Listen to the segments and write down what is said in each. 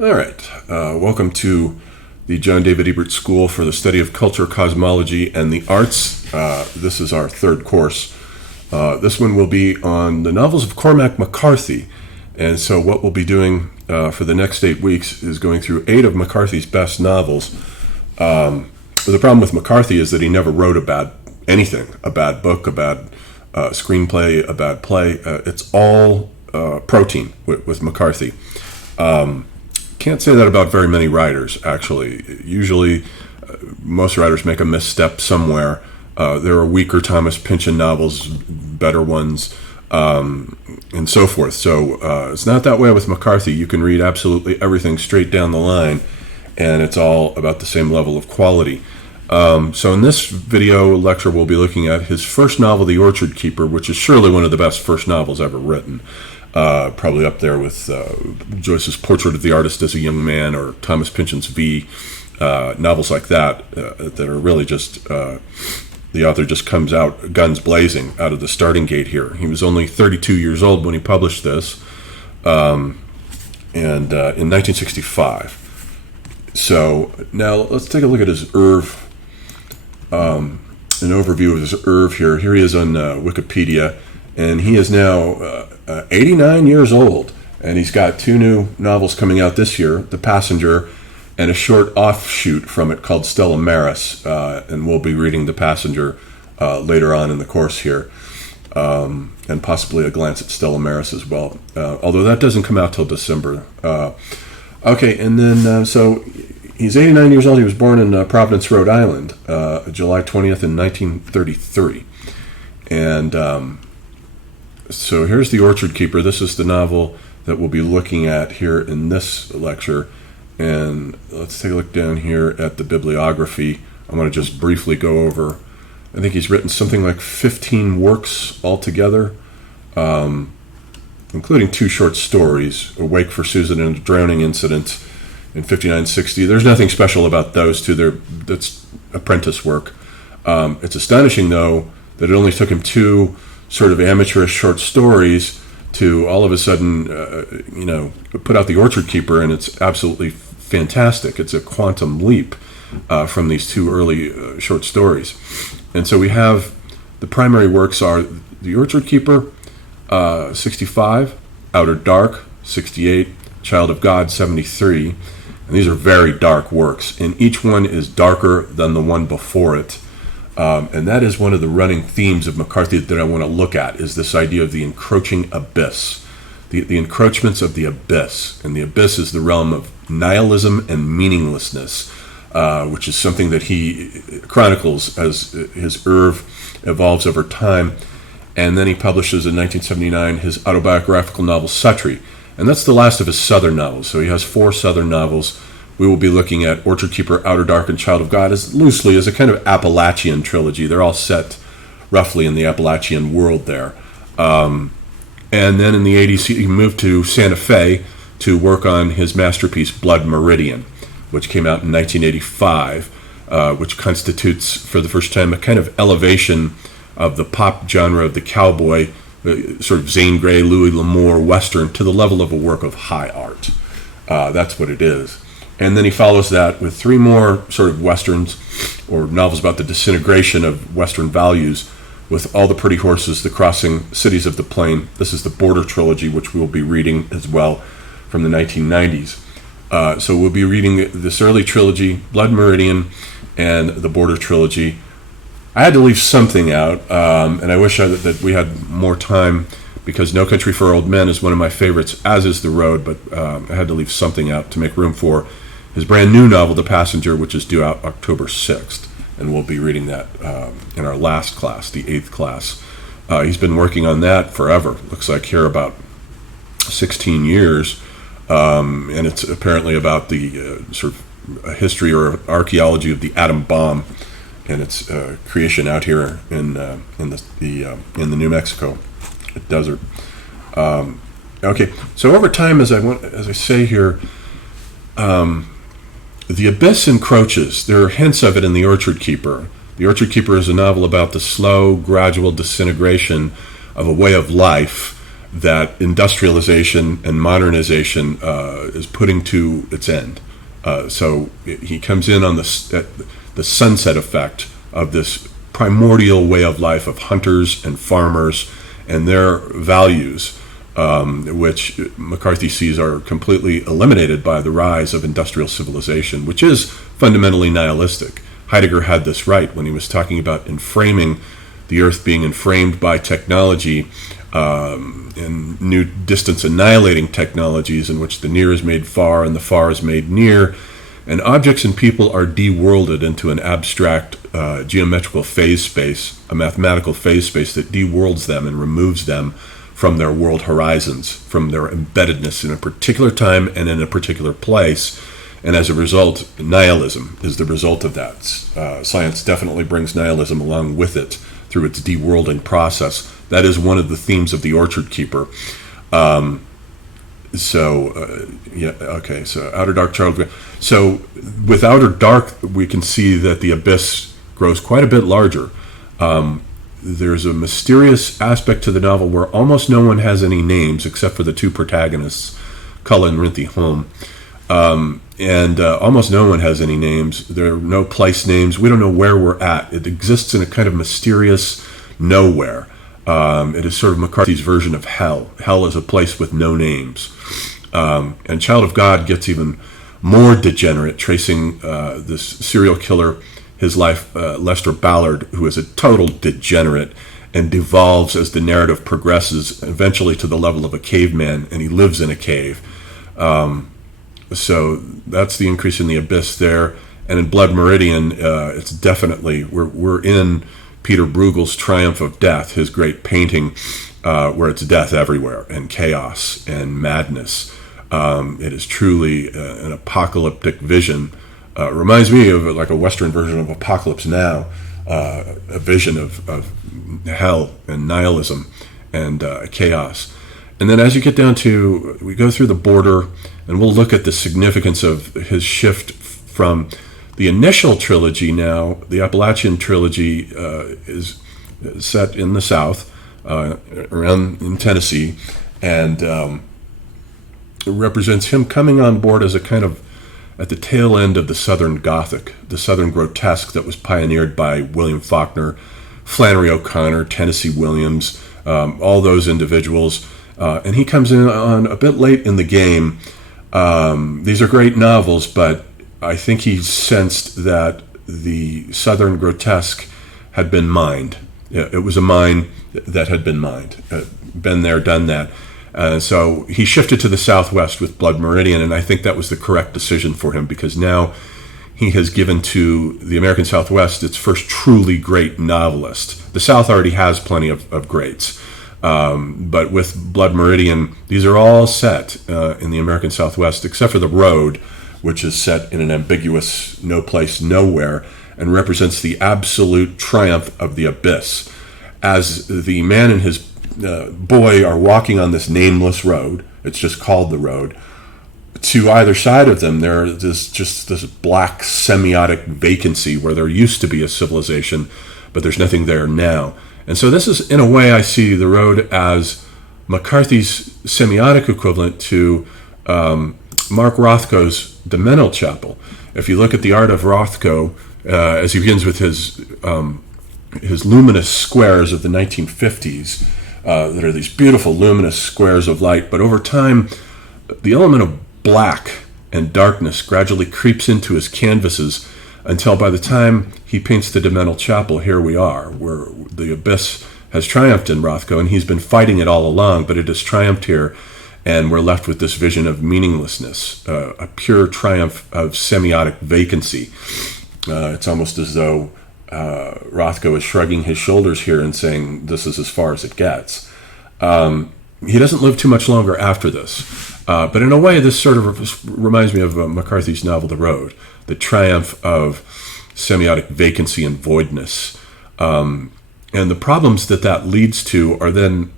All right. Welcome to the John David Ebert School for the Study of Culture, Cosmology, and the Arts. This is our third course. This one will be on the novels of Cormac McCarthy. And so what we'll be doing for the next 8 weeks is going through 8 of McCarthy's best novels. But the problem with McCarthy is that he never wrote about anything, a bad book, a bad screenplay, a bad play. It's all protein with McCarthy. Can't say that about very many writers, actually. Usually, most writers make a misstep somewhere. There are weaker Thomas Pynchon novels, better ones, and so forth. So it's not that way with McCarthy. You can read absolutely everything straight down the line, and it's all about the same level of quality. So in this video lecture, we'll be looking at his first novel, The Orchard Keeper, which is surely one of the best first novels ever written. Probably up there with Joyce's Portrait of the Artist as a Young Man or Thomas Pynchon's V, novels like that that are really just, the author just comes out guns blazing out of the starting gate here. He was only 32 years old when he published this, and in 1965. So now let's take a look at his oeuvre, an overview of his oeuvre here. Here he is on Wikipedia, and he is now 89 years old, and he's got 2 new novels coming out this year, The Passenger and a short offshoot from it called Stella Maris, and we'll be reading The Passenger later on in the course here, and possibly a glance at Stella Maris as well, although that doesn't come out till December. Okay, and then so he's 89 years old. He was born in Providence, Rhode Island, July 20th in 1933, and so here's The Orchard Keeper. This is the novel that we'll be looking at here in this lecture. And let's take a look down here at the bibliography. I want to just briefly go over, I think he's written something like 15 works altogether, including 2 short stories, Awake for Susan and a Drowning Incident in 5960. There's nothing special about those 2. That's apprentice work. It's astonishing, though, that it only took him 2 sort of amateurish short stories to all of a sudden, put out The Orchard Keeper, and it's absolutely fantastic. It's a quantum leap from these 2 early short stories. And so we have, the primary works are The Orchard Keeper, 65, Outer Dark, 68, Child of God, 73. And these are very dark works, and each one is darker than the one before it. And that is one of the running themes of McCarthy that I want to look at, is this idea of the encroaching abyss, the encroachments of the abyss. And the abyss is the realm of nihilism and meaninglessness, which is something that he chronicles as his oeuvre evolves over time. And then he publishes in 1979 his autobiographical novel, Suttree. And that's the last of his Southern novels. So he has 4 Southern novels. We will be looking at Orchard Keeper, Outer Dark, and Child of God as loosely as a kind of Appalachian trilogy. They're all set roughly in the Appalachian world there. And then in the 80s, he moved to Santa Fe to work on his masterpiece, Blood Meridian, which came out in 1985, which constitutes, for the first time, a kind of elevation of the pop genre of the cowboy, sort of Zane Grey, Louis L'Amour Western, to the level of a work of high art. That's what it is. And then he follows that with 3 more sort of westerns, or novels about the disintegration of Western values, with All the Pretty Horses, The Crossing, Cities of the Plain. This is the Border Trilogy, which we'll be reading as well from the 1990s. So we'll be reading this early trilogy, Blood Meridian, and the Border Trilogy. I had to leave something out, and I wish that we had more time, because No Country for Old Men is one of my favorites, as is The Road, but I had to leave something out to make room for his brand new novel, The Passenger, which is due out October 6th, and we'll be reading that in our last class, the 8th class. He's been working on that forever. Looks like here about 16 years, and it's apparently about the sort of a history or archaeology of the atom bomb and its creation out here in the New Mexico desert. Okay, so over time, as I say here, the abyss encroaches. There are hints of it in The Orchard Keeper. The Orchard Keeper is a novel about the slow, gradual disintegration of a way of life that industrialization and modernization is putting to its end. So he comes in on the sunset effect of this primordial way of life of hunters and farmers and their values, which McCarthy sees are completely eliminated by the rise of industrial civilization, which is fundamentally nihilistic. Heidegger had this right when he was talking about enframing the earth being enframed by technology and new distance annihilating technologies in which the near is made far and the far is made near, and objects and people are de-worlded into an abstract geometrical phase space, a mathematical phase space that de-worlds them and removes them from their world horizons, from their embeddedness in a particular time and in a particular place. And as a result, nihilism is the result of that. Science definitely brings nihilism along with it through its de-worlding process. That is one of the themes of The Orchard Keeper. So Outer Dark, Charles. So with Outer Dark, we can see that the abyss grows quite a bit larger. There's a mysterious aspect to the novel where almost no one has any names except for the two protagonists, Culla and Rinthy Holm. And almost no one has any names. There are no place names. We don't know where we're at. It exists in a kind of mysterious nowhere. It is sort of McCarthy's version of hell. Hell is a place with no names. And Child of God gets even more degenerate, tracing this serial killer, his life, Lester Ballard, who is a total degenerate, and devolves as the narrative progresses, eventually to the level of a caveman, and he lives in a cave. So that's the increase in the abyss there. And in Blood Meridian, it's definitely, we're in Peter Bruegel's Triumph of Death, his great painting, where it's death everywhere and chaos and madness. It is truly an apocalyptic vision. Reminds me of like a Western version of Apocalypse Now, a vision of hell and nihilism and chaos. And then as you get down to, we go through the border, and we'll look at the significance of his shift from the initial trilogy now. The Appalachian trilogy is set in the South, around in Tennessee, and it represents him coming on board as a kind of at the tail end of the Southern Gothic, the Southern grotesque that was pioneered by William Faulkner, Flannery O'Connor, Tennessee Williams, all those individuals. And he comes in on a bit late in the game. These are great novels, but I think he sensed that the Southern grotesque had been mined. It was a mine that had been mined. Been there, done that. So he shifted to the Southwest with Blood Meridian, and I think that was the correct decision for him, because now he has given to the American Southwest its first truly great novelist. The South already has plenty of greats. But with Blood Meridian, these are all set in the American Southwest, except for The Road, which is set in an ambiguous no place, nowhere, and represents the absolute triumph of the abyss. As the man and his boy are walking on this nameless road, it's just called The Road, to either side of them, there is just this black semiotic vacancy where there used to be a civilization, but there's nothing there now. And so this is, in a way, I see The Road as McCarthy's semiotic equivalent to Mark Rothko's Demental Chapel. If you look at the art of Rothko, as he begins with his luminous squares of the 1950s, that are these beautiful luminous squares of light, but over time, the element of black and darkness gradually creeps into his canvases until by the time he paints the Demental Chapel, here we are, where the abyss has triumphed in Rothko, and he's been fighting it all along, but it has triumphed here, and we're left with this vision of meaninglessness, a pure triumph of semiotic vacancy. It's almost as though Rothko is shrugging his shoulders here and saying, this is as far as it gets. He doesn't live too much longer after this. But in a way, this sort of reminds me of McCarthy's novel, The Road, the triumph of semiotic vacancy and voidness. And the problems that leads to are then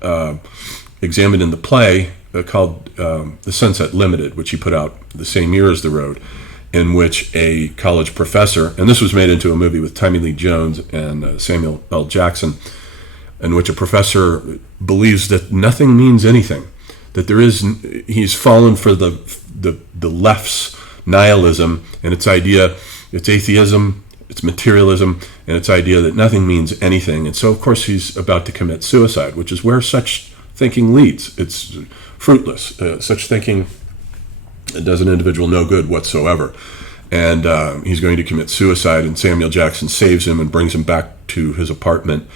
examined in the play called The Sunset Limited, which he put out the same year as The Road, in which a college professor, and this was made into a movie with Tommy Lee Jones and Samuel L. Jackson, in which a professor believes that nothing means anything, that he's fallen for the left's nihilism and its idea, its atheism, its materialism, and its idea that nothing means anything. And so, of course, he's about to commit suicide, which is where such thinking leads. It's fruitless. Such thinking does an individual no good whatsoever. And he's going to commit suicide, and Samuel Jackson saves him and brings him back to his apartment.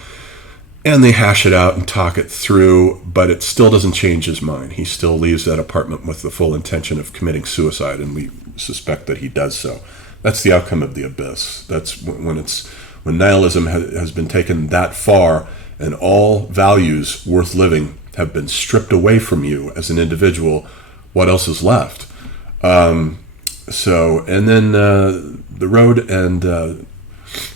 And they hash it out and talk it through, but it still doesn't change his mind. He still leaves that apartment with the full intention of committing suicide, and we suspect that he does so. That's the outcome of The Abyss. That's when nihilism has been taken that far, and all values worth living have been stripped away from you as an individual. What else is left? And then The Road and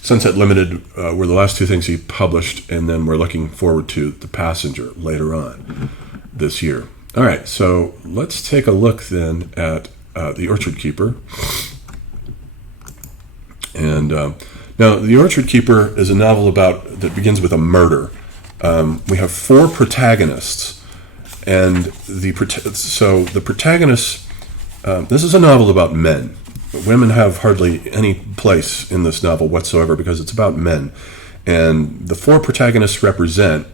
Sunset Limited were the last two things he published, and then we're looking forward to The Passenger later on this year. All right, so let's take a look then at The Orchard Keeper. And now, The Orchard Keeper is a novel that begins with a murder. We have four protagonists, and the protagonists. This is a novel about men. Women have hardly any place in this novel whatsoever because it's about men. And the four protagonists represent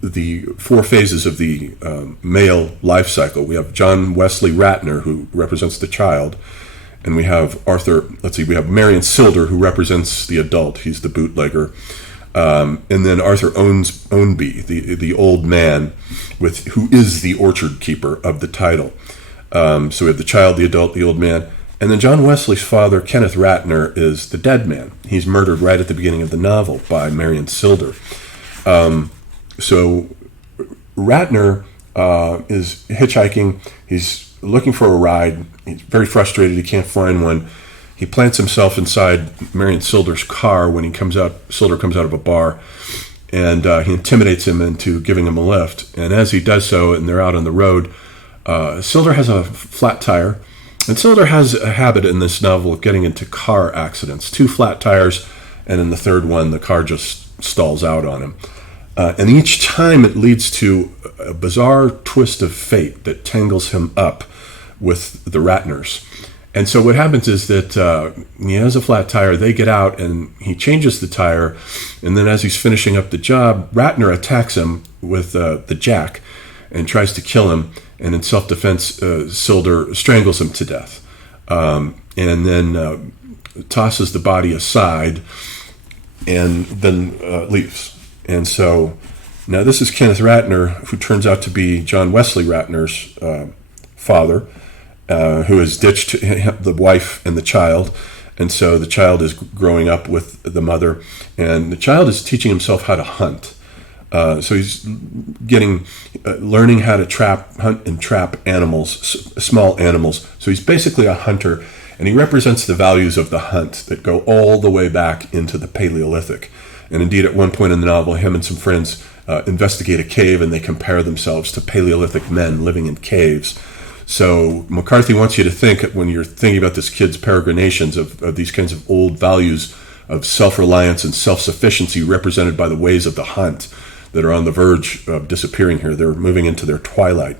the four phases of the male life cycle. We have John Wesley Ratner, who represents the child. And we have we have Marion Silder, who represents the adult. He's the bootlegger. And then Arthur Ownby, the old man, who is the orchard keeper of the title. So we have the child, the adult, the old man. And then John Wesley's father, Kenneth Ratner, is the dead man. He's murdered right at the beginning of the novel by Marion Silder. So Ratner is hitchhiking. He's looking for a ride. He's very frustrated. He can't find one. He plants himself inside Marion Silder's car when Silder comes out of a bar, and he intimidates him into giving him a lift. And as he does so, and they're out on the road, Silder has a flat tire. And Silder has a habit in this novel of getting into car accidents. 2 flat tires, and in the third one, the car just stalls out on him. And each time it leads to a bizarre twist of fate that tangles him up with the Ratners. And so what happens is that he has a flat tire, they get out, and he changes the tire, and then as he's finishing up the job, Ratner attacks him with the jack and tries to kill him. And in self-defense, Silder strangles him to death, and then tosses the body aside, and then leaves. And so now this is Kenneth Ratner, who turns out to be John Wesley Ratner's father, who has ditched the wife and the child. And so the child is growing up with the mother, and the child is teaching himself how to hunt. So he's learning how to hunt and trap animals, small animals. So he's basically a hunter, and he represents the values of the hunt that go all the way back into the Paleolithic. And indeed, at one point in the novel, him and some friends investigate a cave, and they compare themselves to Paleolithic men living in caves. So McCarthy wants you to think, when you're thinking about this kid's peregrinations, of these kinds of old values of self-reliance and self-sufficiency represented by the ways of the hunt that are on the verge of disappearing here. They're moving into their twilight.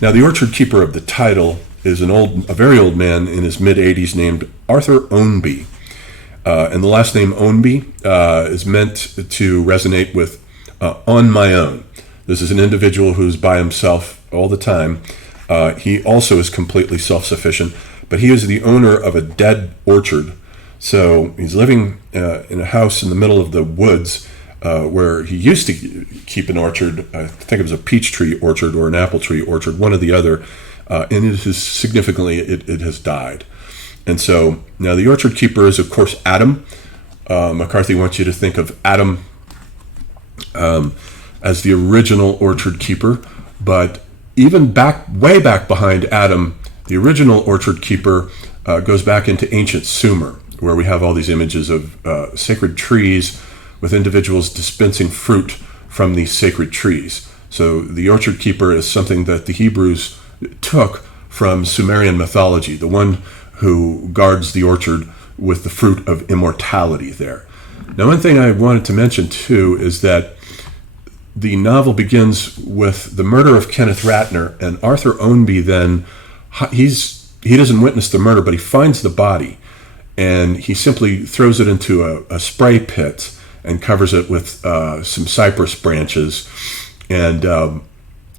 Now, the orchard keeper of the title is a very old man in his mid-80s named Arthur Ownby. And the last name Ownby is meant to resonate with on my own. This is an individual who's by himself all the time. He also is completely self-sufficient, but he is the owner of a dead orchard. So he's living in a house in the middle of the woods, where he used to keep an orchard. I think it was a peach tree orchard or an apple tree orchard, one or the other, and it has died. And so now the orchard keeper is, of course, Adam. McCarthy wants you to think of Adam as the original orchard keeper, but even way back behind Adam, the original orchard keeper goes back into ancient Sumer, where we have all these images of sacred trees with individuals dispensing fruit from these sacred trees. So the orchard keeper is something that the Hebrews took from Sumerian mythology, the one who guards the orchard with the fruit of immortality there. Now, one thing I wanted to mention, too, is that the novel begins with the murder of Kenneth Ratner, and Arthur Ownby then, he doesn't witness the murder, but he finds the body, and he simply throws it into a spray pit and covers it with some cypress branches, and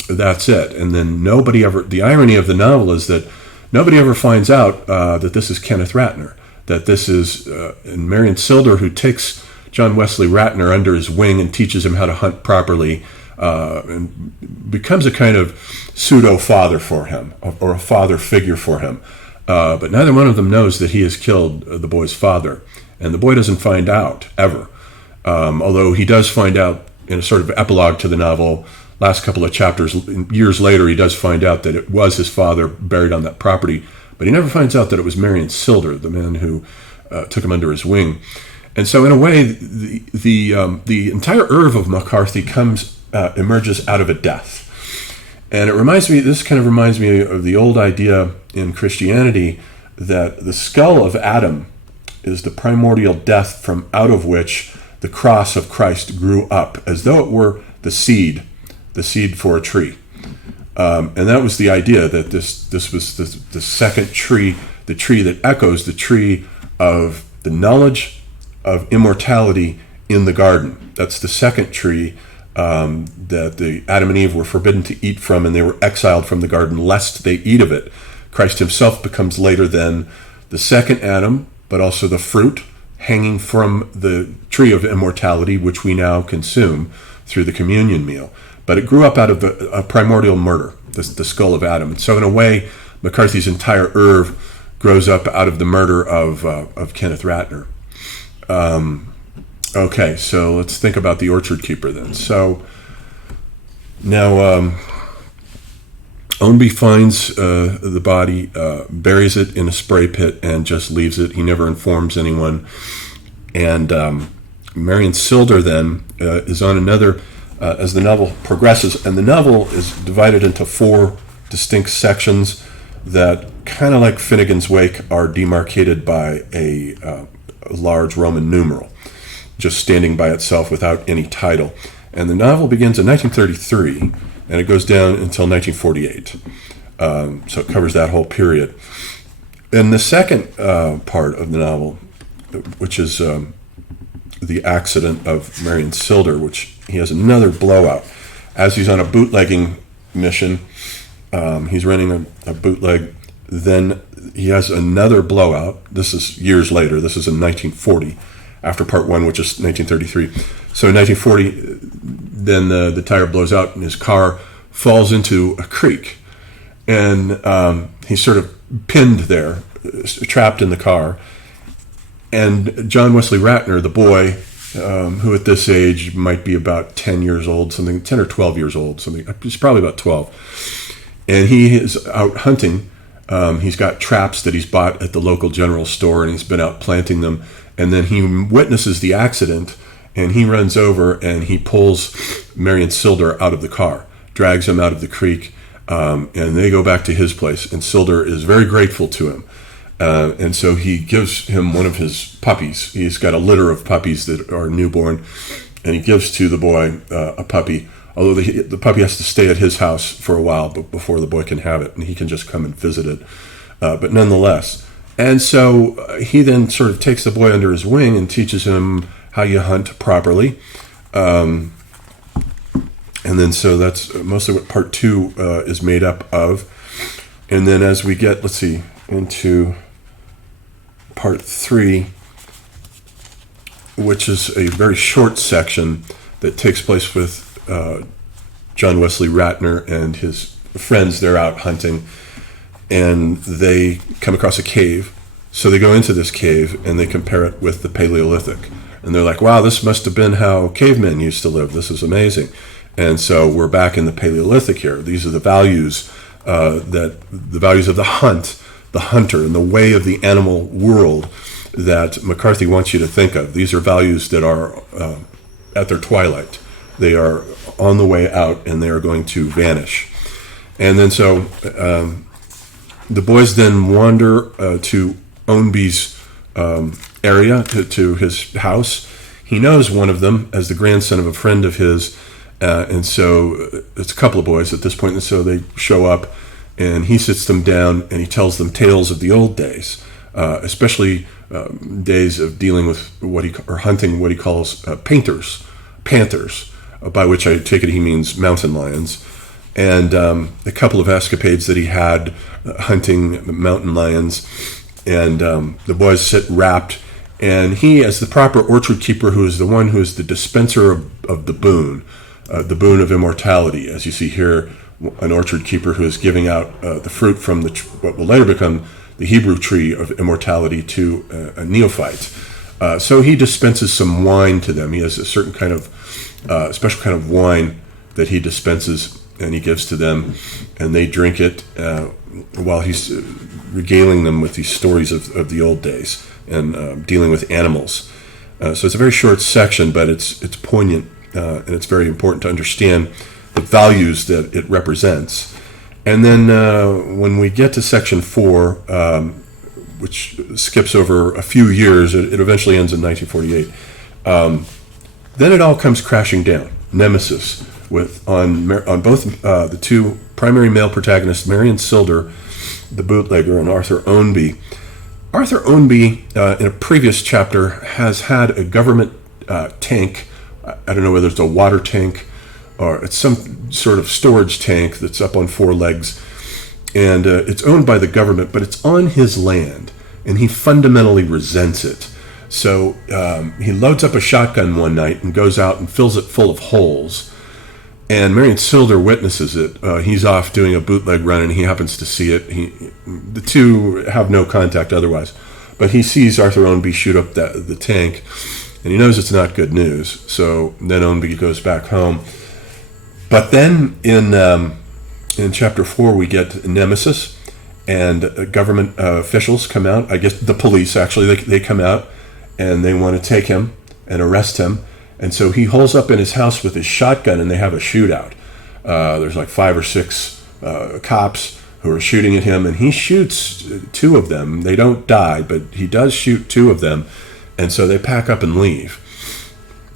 that's it. And then the irony of the novel is that nobody ever finds out that this is Kenneth Ratner, that this is and Marion Silder, who takes John Wesley Ratner under his wing and teaches him how to hunt properly, and becomes a kind of pseudo-father for him, or a father figure for him. But neither one of them knows that he has killed the boy's father, and the boy doesn't find out, ever. Although he does find out in a sort of epilogue to the novel, last couple of chapters, years later, he does find out that it was his father buried on that property, but he never finds out that it was Marion Silder, the man who took him under his wing. And so, in a way, the entire oeuvre of McCarthy emerges out of a death. And this kind of reminds me of the old idea in Christianity that the skull of Adam is the primordial death from out of which the cross of Christ grew up, as though it were the seed for a tree. And that was the idea, that this was the second tree, the tree that echoes the tree of the knowledge of immortality in the garden. That's the second tree that the Adam and Eve were forbidden to eat from, and they were exiled from the garden lest they eat of it. Christ himself becomes later then the second Adam, but also the fruit hanging from the tree of immortality, which we now consume through the communion meal. But it grew up out of a primordial murder, the skull of Adam. And so in a way, McCarthy's entire oeuvre grows up out of the murder of Kenneth Ratner. Okay, so let's think about the orchard keeper then. So now Ownby finds the body, buries it in a spray pit, and just leaves it. He never informs anyone. And Marion Silder then is on another, as the novel progresses, and the novel is divided into 4 distinct sections that, kind of like Finnegan's Wake, are demarcated by a large Roman numeral, just standing by itself without any title. And the novel begins in 1933, and it goes down until 1948. So it covers that whole period. And the second part of the novel, which is the accident of Marion Silder, which he has another blowout. As he's on a bootlegging mission, he's running a bootleg, then he has another blowout. This is years later. This is in 1940, after part 1, which is 1933. So in 1940, then the tire blows out and his car falls into a creek. And he's sort of pinned there, trapped in the car. And John Wesley Ratner, the boy, who at this age might be about 10 years old, 10 or 12 years old, he's probably about 12. And he is out hunting. He's got traps that he's bought at the local general store, and he's been out planting them. And then he witnesses the accident, and he runs over and he pulls Marion Silder out of the car, drags him out of the creek, and they go back to his place. And Silder is very grateful to him. And so he gives him one of his puppies. He's got a litter of puppies that are newborn, and he gives to the boy a puppy, although the puppy has to stay at his house for a while before the boy can have it, and he can just come and visit it. But nonetheless. And so he then sort of takes the boy under his wing and teaches him how you hunt properly. And then so that's mostly what part 2 is made up of. And then as we get, into part 3, which is a very short section that takes place with John Wesley Ratner and his friends. They're out hunting, and they come across a cave. So they go into this cave, and they compare it with the Paleolithic. And they're like, wow, this must have been how cavemen used to live. This is amazing. And so we're back in the Paleolithic here. These are the values the values of the hunt, the hunter, and the way of the animal world that McCarthy wants you to think of. These are values that are at their twilight. They are on the way out, and they are going to vanish. And then so the boys then wander to Ownby's area, to his house. He knows one of them as the grandson of a friend of his, And so it's a couple of boys at this point, and so they show up, and he sits them down, and he tells them tales of the old days, especially days of dealing with hunting what he calls panthers, by which I take it he means mountain lions, and a couple of escapades that he had hunting mountain lions, and the boys sit wrapped, and he, as the proper orchard keeper, who is the one who is the dispenser of the boon of immortality, as you see here, an orchard keeper who is giving out the fruit from what will later become the Hebrew tree of immortality to a neophyte. So he dispenses some wine to them. He has a certain kind of special kind of wine that he dispenses and he gives to them, and they drink it while he's regaling them with these stories of the old days and dealing with animals. So it's a very short section, but it's poignant and it's very important to understand the values that it represents. And then when we get to section 4, which skips over a few years, it eventually ends in 1948. Then it all comes crashing down. Nemesis, on both the two primary male protagonists, Marion Silder, the bootlegger, and Arthur Ownby. Arthur Ownby, in a previous chapter, has had a government tank. I don't know whether it's a water tank or it's some sort of storage tank that's up on 4 legs, and it's owned by the government, but it's on his land, and he fundamentally resents it. So he loads up a shotgun one night and goes out and fills it full of holes, and Marion Silder witnesses it. He's off doing a bootleg run, and he happens to see it. The two have no contact otherwise, but he sees Arthur Ownby shoot up the tank, and he knows it's not good news. So then Ownby goes back home. But then in chapter 4 we get Nemesis, and government officials come out. I guess the police actually they come out, and they want to take him and arrest him. And so he holes up in his house with his shotgun, and they have a shootout. There's like 5 or 6 cops who are shooting at him, and he shoots 2 of them. They don't die, but he does shoot 2 of them, and so they pack up and leave.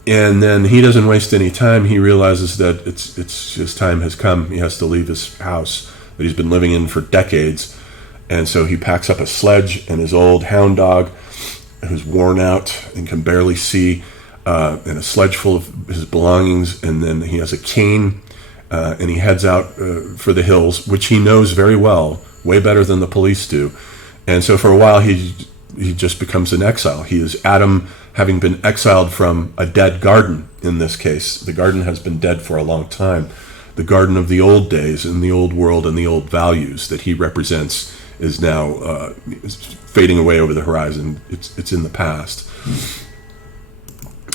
And then he doesn't waste any time. He realizes that it's his time has come. He has to leave his house that he's been living in for decades, and so he packs up a sledge and his old hound dog, who's worn out and can barely see, and a sledge full of his belongings, and then he has a cane, and he heads out for the hills, which he knows very well, way better than the police do. And so for a while he just becomes an exile. He is Adam, having been exiled from a dead garden. In this case, the garden has been dead for a long time. The garden of the old days and the old world and the old values that he represents is now fading away over the horizon. It's in the past.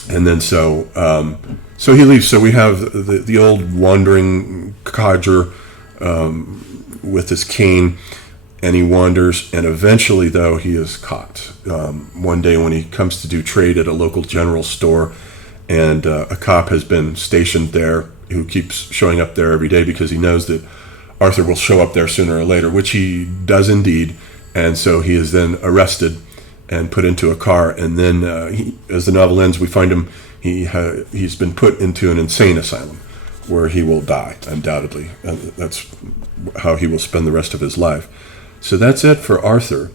And then so he leaves. So we have the old wandering codger with his cane, and he wanders, and eventually, though, he is caught. One day when he comes to do trade at a local general store, and a cop has been stationed there who keeps showing up there every day because he knows that Arthur will show up there sooner or later, which he does indeed. And so he is then arrested and put into a car, and then as the novel ends, we find him, he's been put into an insane asylum where he will die, undoubtedly. And that's how he will spend the rest of his life. So that's it for Arthur.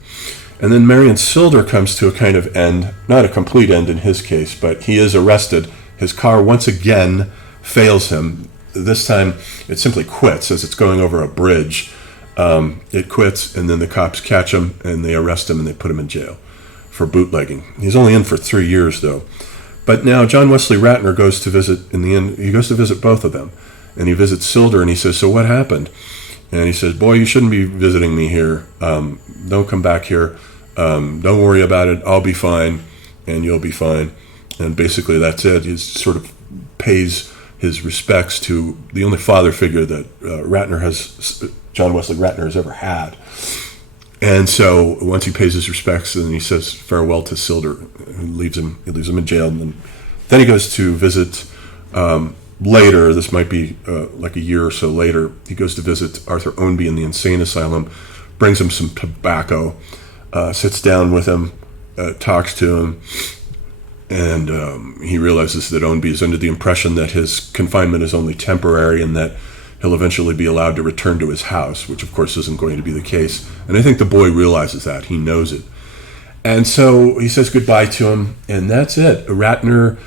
And then Marion Silder comes to a kind of end, not a complete end in his case, but he is arrested. His car once again fails him. This time it simply quits as it's going over a bridge. It quits, and then the cops catch him, and they arrest him, and they put him in jail for bootlegging. He's only in for 3 years, though. But now John Wesley Ratner goes to visit, in the end, he goes to visit both of them. And he visits Silder, and he says, "So what happened?" And he says, "Boy, you shouldn't be visiting me here. Don't come back here. Don't worry about it. I'll be fine, and you'll be fine." And basically that's it. He sort of pays his respects to the only father figure that John Wesley Ratner has ever had. And so once he pays his respects, then he says farewell to Silder, who leaves him in jail. And then he goes to visit later, this might be like a year or so later, he goes to visit Arthur Ownby in the insane asylum, brings him some tobacco, sits down with him, talks to him, And he realizes that Ownby is under the impression that his confinement is only temporary and that he'll eventually be allowed to return to his house, which of course isn't going to be the case. And I think the boy realizes that. He knows it. And so he says goodbye to him, and that's it. Ratner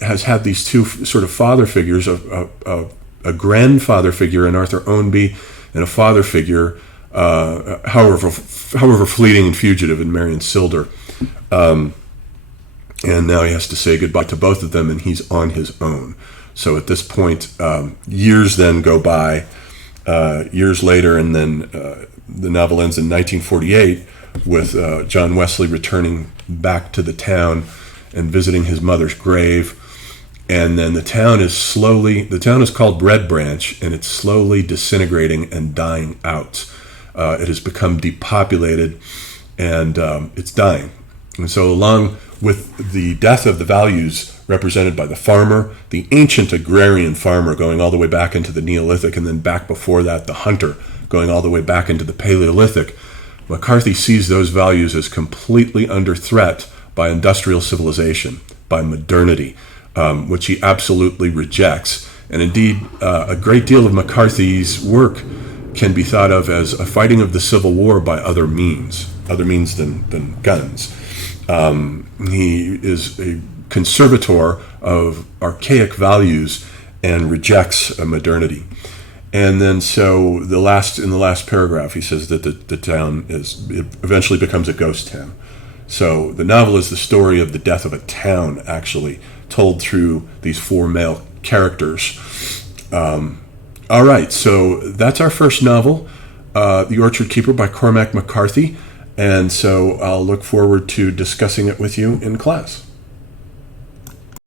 has had these two sort of father figures, a grandfather figure in Arthur Ownby and a father figure, however fleeting and fugitive, in Marion Silder. And now he has to say goodbye to both of them, and he's on his own. So at this point, years then go by, years later, and then the novel ends in 1948 with John Wesley returning back to the town and visiting his mother's grave. And then the town is called Red Branch, and it's slowly disintegrating and dying out. It has become depopulated, and it's dying. And so along with the death of the values represented by the farmer, the ancient agrarian farmer going all the way back into the Neolithic, and then back before that, the hunter going all the way back into the Paleolithic, McCarthy sees those values as completely under threat by industrial civilization, by modernity, which he absolutely rejects. And indeed, a great deal of McCarthy's work can be thought of as a fighting of the Civil War by other means than guns. He is a conservator of archaic values and rejects modernity. And then so in the last paragraph, he says that the town it eventually becomes a ghost town. So the novel is the story of the death of a town, actually, told through these four male characters. All right, so that's our first novel, The Orchard Keeper by Cormac McCarthy. And so I'll look forward to discussing it with you in class.